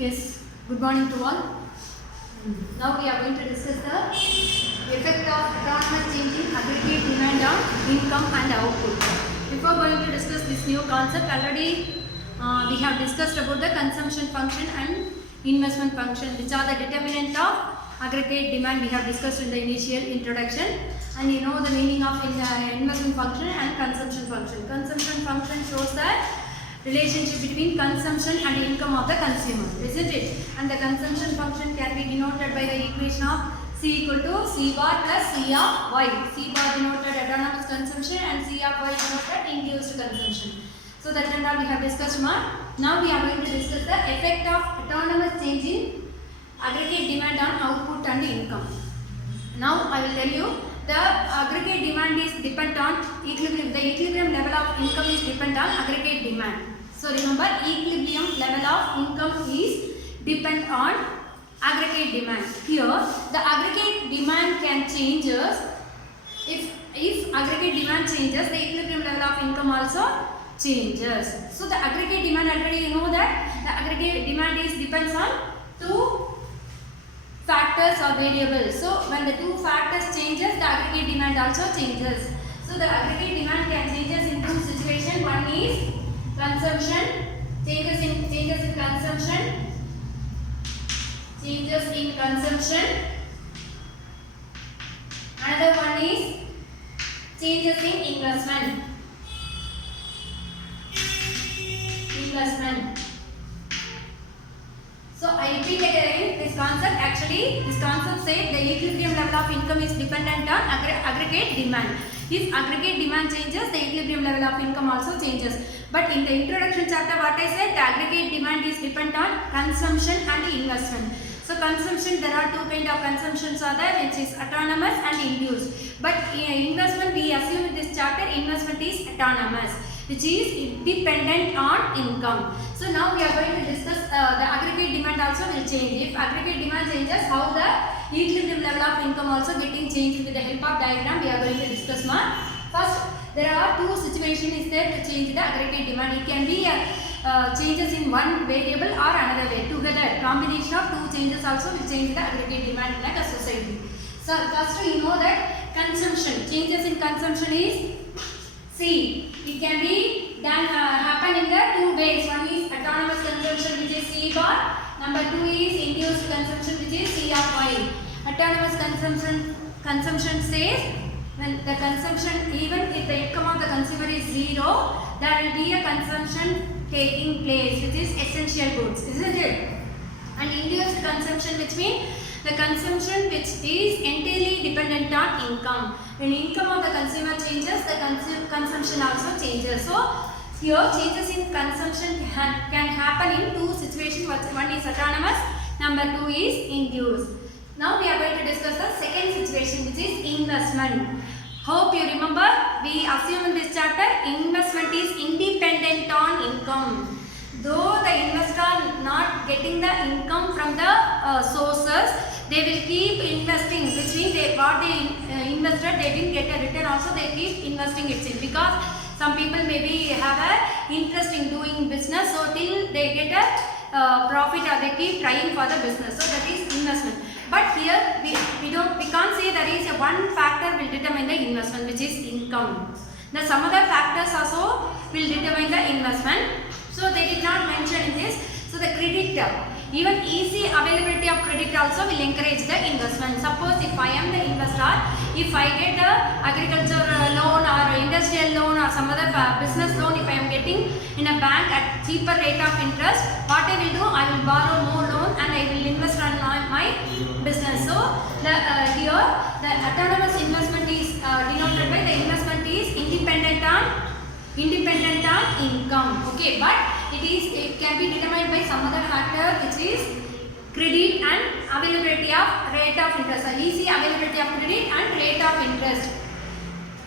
Yes, good morning to all. Now we are going to discuss the effect of autonomous changing aggregate demand on income and output. Before going to discuss this new concept, already we have discussed about the consumption function and investment function, which are the determinant of aggregate demand. We have discussed in the initial introduction, and you know the meaning of investment function and consumption function. Consumption function shows that relationship between consumption and income of the consumer, isn't it? And the consumption function can be denoted by the equation of C equal to C bar plus C of Y. C bar denoted autonomous consumption and C of Y denoted induced consumption. So that and all we have discussed more. Now we are going to discuss the effect of autonomous change in aggregate demand on output and income. Now I will tell you the aggregate demand is dependent on equilibrium. The equilibrium level of income is dependent on aggregate demand. So remember, equilibrium level of income is dependent on aggregate demand. Here the aggregate demand can changes. If aggregate demand changes, the equilibrium level of income also changes. So the aggregate demand, already you know that the aggregate demand is depends on two factors or variables. So when the two factors changes, the aggregate demand also changes. So the aggregate demand can changes in two situations. One is consumption, changes in consumption. Another one is changes in investment. So I repeat again this concept. Actually, this concept says the equilibrium level of income is dependent on aggregate demand. If aggregate demand changes, the equilibrium level of income also changes. But in the introduction chapter, what I said, the aggregate demand is dependent on consumption and investment. So consumption, there are two kinds of consumptions are there, which is autonomous and induced. But investment, we assume in this chapter, investment is autonomous, which is dependent on income. So now we are going to discuss the aggregate demand also will change. If aggregate demand changes, how the equilibrium level of income also getting changed with the help of diagram, we are going to discuss more. First, there are two situations is there to change the aggregate demand. It can be changes in one variable or another way. Together, combination of two changes also will change the aggregate demand in a society. So first you know that consumption, changes in consumption is C. It can be done happen in the two ways. One is autonomous consumption, which is C bar. Number two is induced consumption, which is C of Y. Autonomous consumption says when the consumption, even if the income of the consumer is zero, there will be a consumption taking place, which is essential goods, isn't it? And induced consumption, which means the consumption which is entirely dependent on income. When income of the consumer changes, the consumption also changes. So here changes in consumption can happen in two situations. One is autonomous, number two is induced. Now we are going to discuss the second situation, which is investment. Hope you remember, we assume in this chapter investment is independent on income. Though the investor not getting the income from the sources, they will keep investing, which means what they invested, they didn't get a return also, they keep investing it in, because some people maybe have a interest in doing business, so till they get a profit or they keep trying for the business. So that is investment. But here we can't say there is a one factor will determine the investment, which is income. The some other factors also will determine the investment. So they did not mention in this. So the credit, even easy availability of credit also will encourage the investment. Suppose if I am the investor, if I get the agricultural loan or industrial loan or some other business loan, if I am getting in a bank at cheaper rate of interest, what I will do, I will borrow more loan and I will invest on my business. So here the autonomous investment is denoted by the investment is independent on income. Okay, but it can be determined by some other factor, which is credit and availability of rate of interest. So easy availability of credit and rate of interest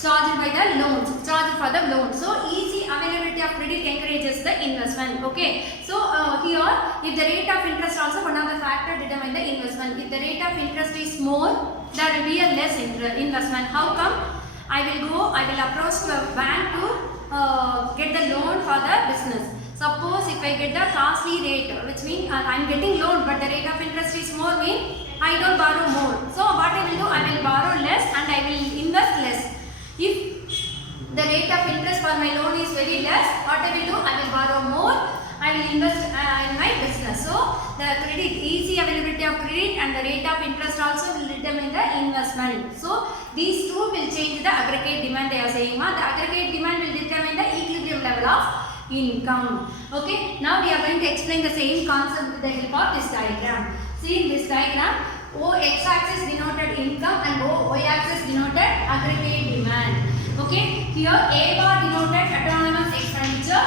charged by the loans, charged for the loan. So easy availability of credit encourages the investment. Okay, so here if the rate of interest also one of the factor determine the investment. If the rate of interest is more, there will be a less investment. How come? I will approach to a bank to get the loan for the business. Suppose if I get the costly rate, which means I am getting loan, but the rate of interest is more, mean I don't borrow more. So what I will do, I will borrow less and I will invest less. If the rate of interest for my loan is very less, what I will do, I will borrow more, I will invest in my business. So the credit, easy availability of credit and the rate of interest also will determine the investment. So these two will change the aggregate demand, they are saying. The aggregate demand will determine the equilibrium level of income. Okay, now we are going to explain the same concept with the help of this diagram. See in this diagram, O x-axis denoted income and O y-axis denoted aggregate demand. Okay, here A bar denoted autonomous expenditure,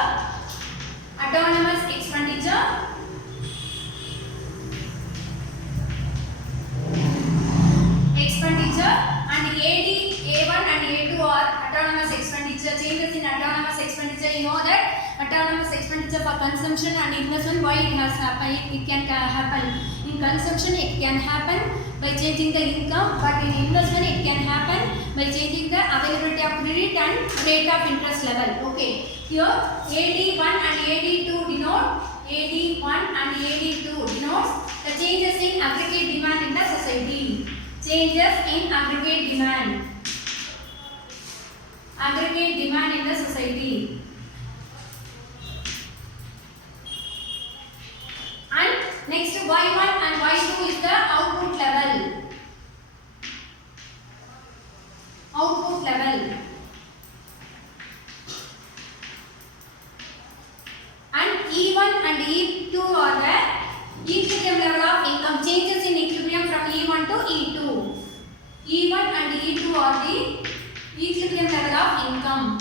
and AD, A1 and A2 are autonomous expenditure. Changes in autonomous expenditure, you know that autonomous expenditure for consumption and investment, why it has happened, it can happen. In consumption it can happen by changing the income, but in investment it can happen by changing the availability of credit and rate of interest level. Okay, here AD1 and AD2 denote, AD1 and AD2 denotes the changes in aggregate demand in the society. Changes in aggregate demand in the society. And next Y1 and Y2 is the output level. And E1 and E2 are the equilibrium level of income. Changes in equilibrium from E1 to E2. E1 and E2 are the equilibrium level of income.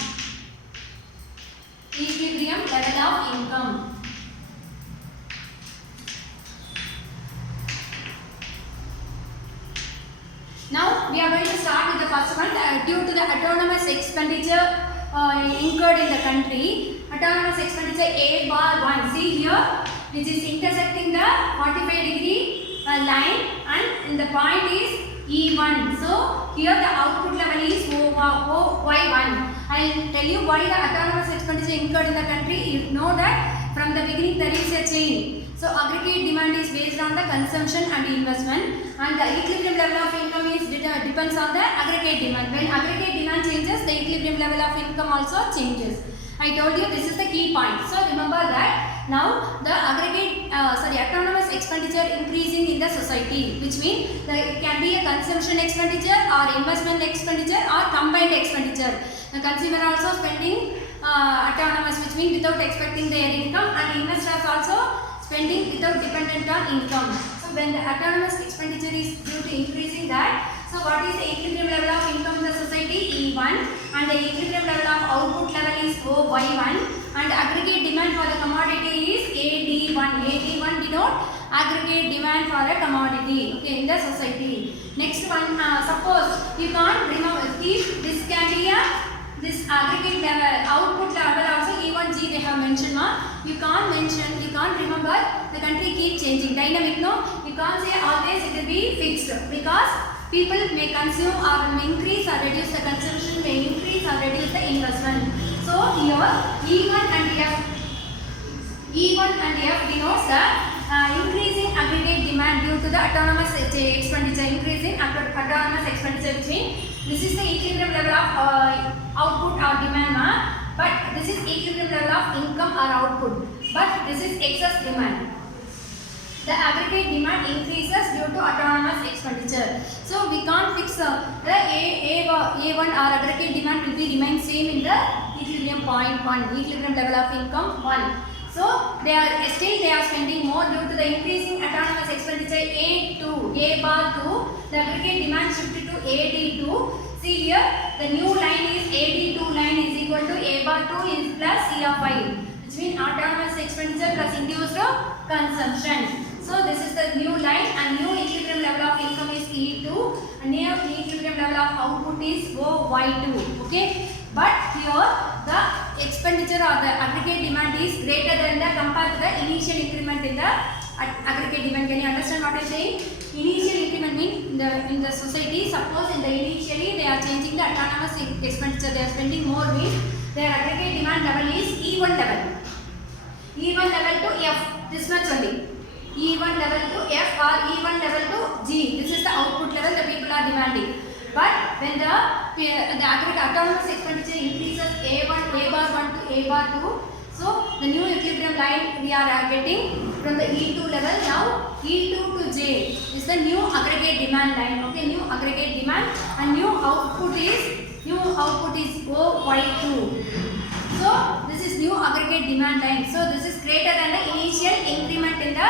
Now we are going to start with the first one. Due to the autonomous expenditure incurred in the country, autonomous expenditure A bar 1. See here, which is intersecting the 45-degree line, and the point is E1. So here the output level is Y1. I will tell you why the autonomous expenditure incurred in the country. You know that from the beginning there is a chain. So aggregate demand is based on the consumption and investment, and the equilibrium level of income is depends on the aggregate demand. When aggregate demand changes, the equilibrium level of income also changes. I told you this is the key point. So remember that now the autonomous expenditure increasing in the society, which means it can be a consumption expenditure or investment expenditure or combined expenditure. The consumer also spending autonomous, which means without expecting their income, and investors also spending without dependent on income. So when the autonomous expenditure is due to increasing that, so what is the equilibrium level of income in the society? E1, and the equilibrium level of output level is Y1, and aggregate demand for the commodity is AD1. AD1 denote aggregate demand for a commodity, okay, in the society. Next one, suppose you can't remember, this can be this aggregate level, output level also E1G they have mentioned. You can't remember, the country keep changing, dynamic, no? You can't say always it will be fixed, because people may consume or may increase or reduce the consumption, may increase or reduce the investment. So here E1 and F denotes the increasing aggregate demand due to the autonomous expenditure, increasing autonomous expenditure, which means this is the equilibrium level of output or demand, but this is equilibrium level of income or output, but this is excess demand. The aggregate demand increases due to autonomous expenditure. So we can't fix the A1 or aggregate demand will be remain same in the equilibrium point 1, equilibrium level of income 1. So they are spending more due to the increasing autonomous expenditure A bar 2. The aggregate demand shifted to AD2. See here, the new line is AD2 line is equal to A bar 2 is plus C of I, which means autonomous expenditure plus induced consumption. So this is the new line, and new equilibrium level of income is E2, and new equilibrium level of output is Y2. Okay, but here the expenditure or the aggregate demand is greater than the compared to the initial increment in the aggregate demand. Can you understand what I am saying? Initial increment means in the society, suppose in the initially they are changing the autonomous expenditure, they are spending more, means their aggregate demand level is E1 level. E1 level to F, this much only. E1 level to F or E1 level to G. This is the output level the people are demanding. But when the aggregate autonomous expenditure increases A1, A bar 1 to A bar 2, so the new equilibrium line we are getting from the E2 level. Now E2 to J is the new aggregate demand line. Okay, new aggregate demand, and new output is OY2. So this is new aggregate demand line. So this is greater than the initial increment in the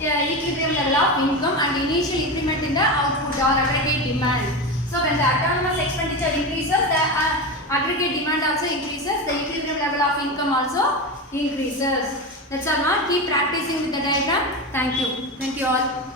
equilibrium level of income and initial increment in the output or aggregate demand. So when the autonomous expenditure increases, the aggregate demand also increases, the equilibrium level of income also increases. That's all. Keep practicing with the diagram. Thank you all.